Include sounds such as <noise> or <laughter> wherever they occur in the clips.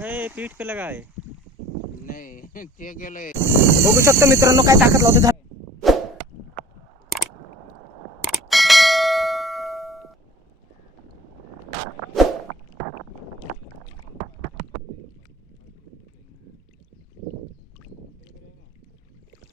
हे पीठ पे लगा है। नाही ते गेलंय बघू शकता मित्रांनो काय ताकद लावतो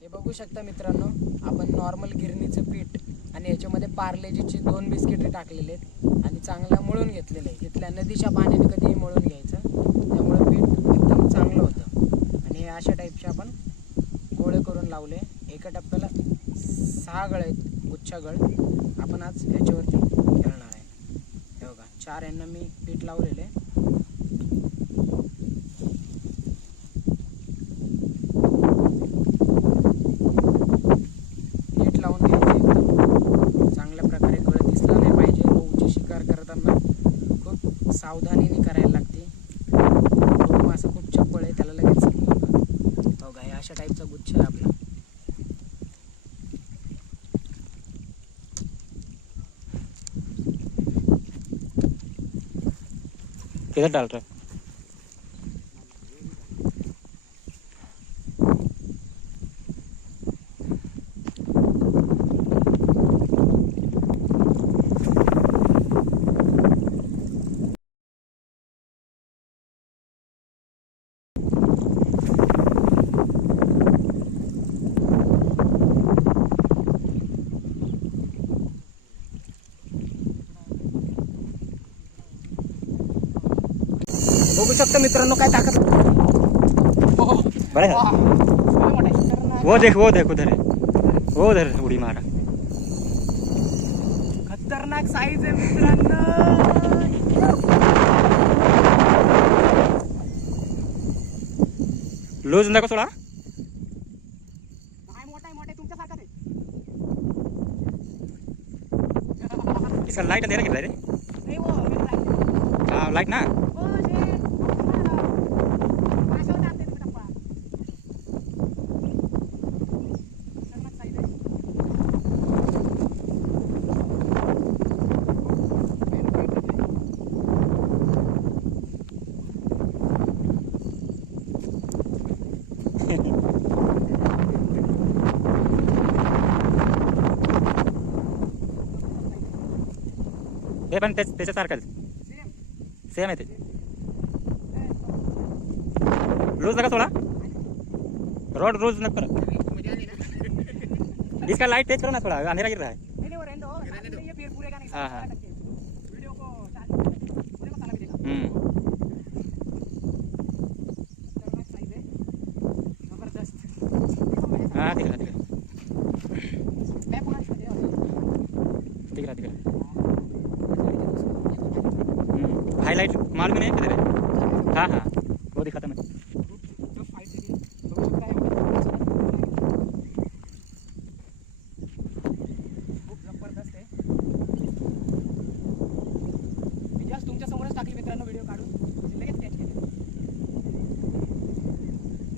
हे बघू शकता मित्रांनो आपण नॉर्मल गिरणीचं पीठ आणि याच्यामध्ये पार्लेजीचे दोन बिस्किटे टाकलेले आहेत आणि चांगलं मळून घेतलेलं आहे. तिथल्या नदीच्या पाण्याने कधीही मळून घ्यायचं त्यामुळे पीठ एकदम चांगलं होतं आणि हे अशा टाईपचे आपण गोळे करून लावले. एका टप्प्याला सहा गळ आहेत गुच्छागळ आपण आज याच्यावरती खेळणार आहे. हे बघा चार यांना मी पीठ लावलेले. सावधानी लावून घ्यायचं एकदम चांगल्या प्रकारे गळ दिसला नाही पाहिजे रोहूची शिकार करताना खूप सावधानीने करायला लागते रोहू असं खूप चप्पळ आहे त्याला लगेच समजून हो का हे अशा टाईपचा गुच्छ आहे आपला किधर डाल रहा है बघू शकता मित्रांनो काय ताकद बड़ा है वो देख वो देख उधर है। वो उधर उड़ी मारा। खतरनाक साईज आहे मित्रांनो. लूज नको सोडा। इसका लाइट अंधेरा है रे हो. हाँ लाइट ना हो, शेठ. माशावर जाते तुम्ही टप्पा. खतरनाक size आहे. हे पण त्याच त्याच्यासारखंच Same. सेम आहे ते लूज नका सोडा रोड रोज नका करा इसका लाइट तेज करो ना थोड़ा अंधेरा गिर रहा है नहीं, नहीं, वो रहने दो. साथ में ये फिर पूरे का नहीं, हाँ, साथ हाँ। में रखिए. वीडियो को साथ- पूरे को साला भी देखा. हम्म खतरनाक size आहे. जबरदस्त. हाँ दिख रहा दिख रहा मैं पुन्हा इकडे येतो. दिख रहा दिख रहा हाईलाइट मालूम नहीं है किधर है हाँ. वो दिखाता मैं मी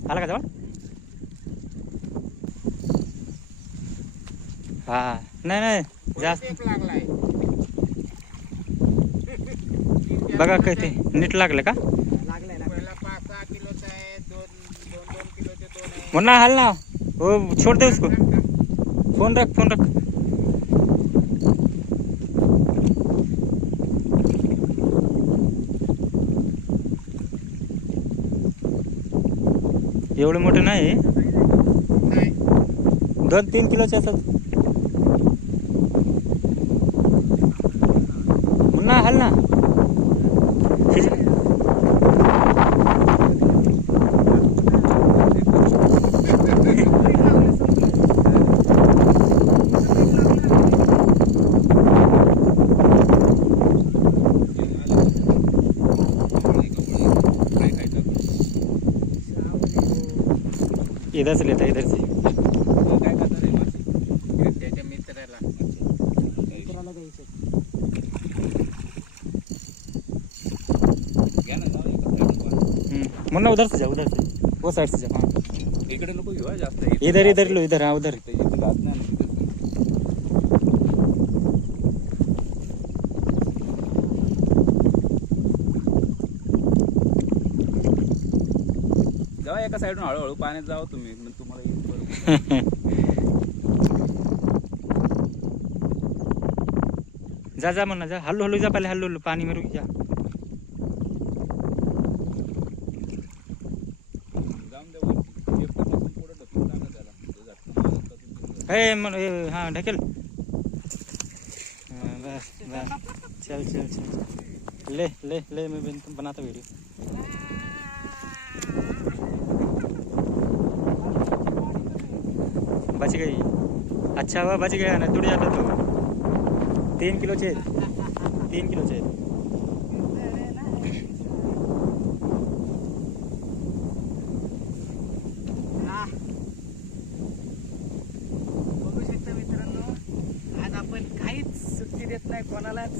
आला का जवळ? हा. नाही नाही. जास्त. लागलाय. बघा काय ते नीट लागलं का? लागलाय पहिला किलोचा आहे दोन मुन्ना हल ना. हो, वो छोड़ दे उसको फोन रख फोन रख. एवढं मोठं नाही? दोन तीन किलोचे असत मुन्ना हल ना. इधर से लेता है इधर से। त्याच्या मित्राला मित्राला द्यायचं हम्म, मुन्ना उधर से जा उधर से। वो साइड से जा हाँ। इकडे नको घेऊ हा जास्त इधर इधर लो इधर हाँ उधर। इथं इथं जात नाही. ना एका साईडून हळूहळू पाण्यात जावं तुम्ही मग तुम्हाला येईल बरोबर. <laughs> जा जा म्हणा जा हल्लू हल्लू जा पहिले हल्लू हल्लू पानी में रुक जा जाऊन द्या वरती. एक पासून पुढं ढकलून टाका त्याला. तो झटका मारत का तुम्ही? हे मन हे, हाँ ढकेल हाँ, बस बस चल चल चल चल। ले ले ले मैं बन- बनाता वीडियो बच गई। अच्छा हुआ बच गया ना टूट जाता तो। तीन किलो चे तीन किलो चे बघू शकता मित्रांनो आज आपण काहीच सुट्टी देत नाही कोणालाच.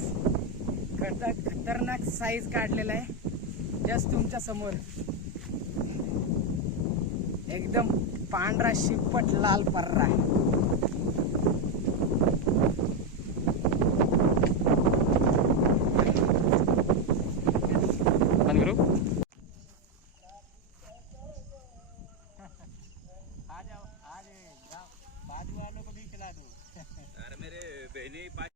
खतर खतरनाक साईज काढलेला आहे. जस्ट तुमच्यासमोर. एकदम पांढरा शिपट लाल पर्रा बंद करो अरे मेरे बहिणी पाच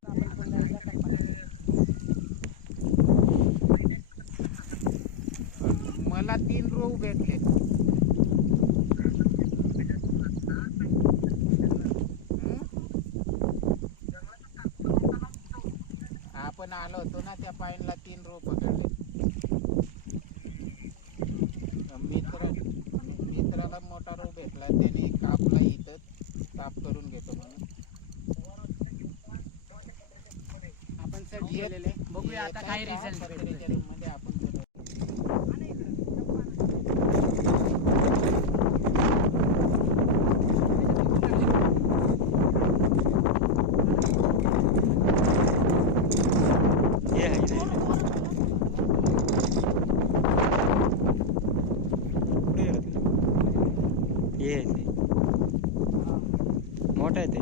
मला तीन रो भेटले आपण आलो होतो ना त्या पाईनला तीन रो पकडले. मित्र मित्राला मोठा रो भेटला. त्याने कापला इथं काप करून घेतो म्हणून. आपण केलेले. बघूया आता काय रिझल्ट भेटतो मध्ये आपण गेलो. ये है ये है. कुठे गेलं ते? ये आहे ते मोठं आहे ते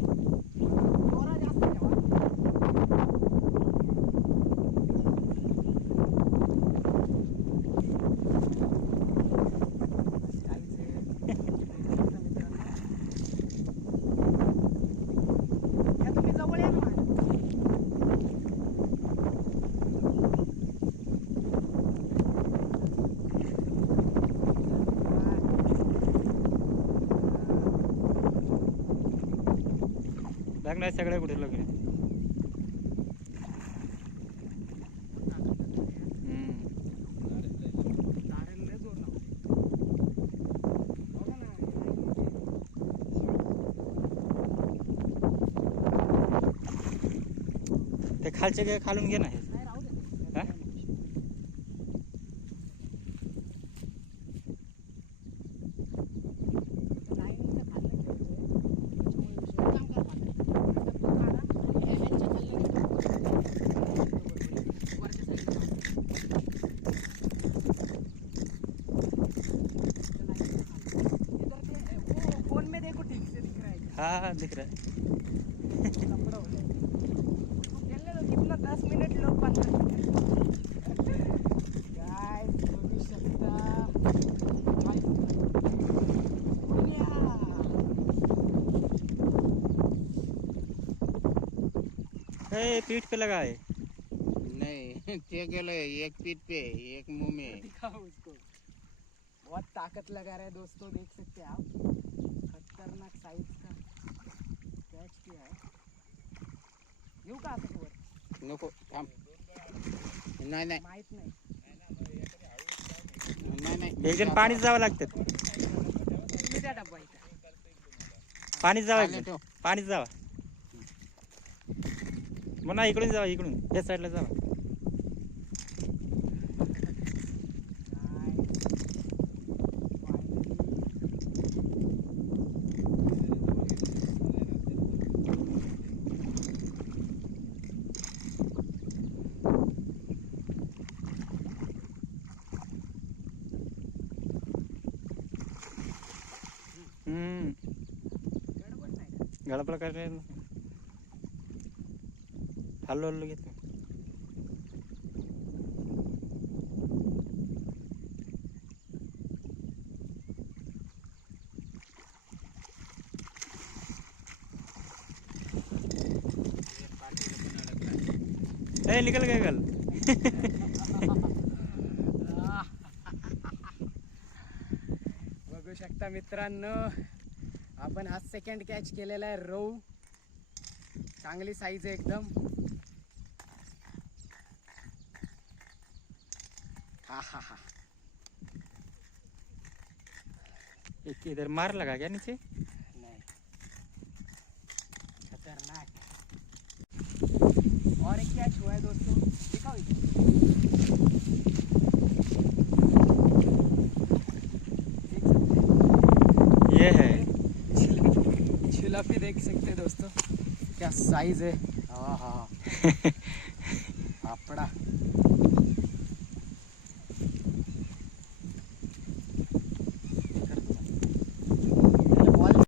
तुम्ही जवळ या ना लागणार सगळ्या कुठे लागले ते खालचे काय खालून घे नाही है हाँ दिख रहा है। हो कितना दस मिनट लोग पीठ पे लगा है नहीं <laughs> एक पीठ पे एक मुँह में। दिखाओ उसको। बहुत ताकत लगा रहा है दोस्तों देख सकते हैं आप। खतरनाक साइज का? कैच किया है येऊ का आता वर? नको थांब. नाही नाही. माहीत नाही. नाही नाही. एक जण पाणीच जावं लागतं. तुम्ही त्या डब्बा इथं पाणीच जावं. पाणीच जावा. म्हणा इकडून जावा इकडून. या साईडला जावा. galap lah keren halo lu gitu. Eh hey, nikal gagal. <laughs> Bagus ekta mitran noh आपण हा सेकंड कॅच केलेला आहे रऊ. चांगली साईज आहे एकदम. हा हा हा. एक इधर मार लगा क्या नीचे? नहीं. खतरनाक. और एक कैच हुआ है दोस्तों. दिखाओ इधर हैं। ये है। छिल- छिलपी देख सकते हैं दोस्तों। क्या साइज है? हाँ हाँ। <laughs> फाफड़ा।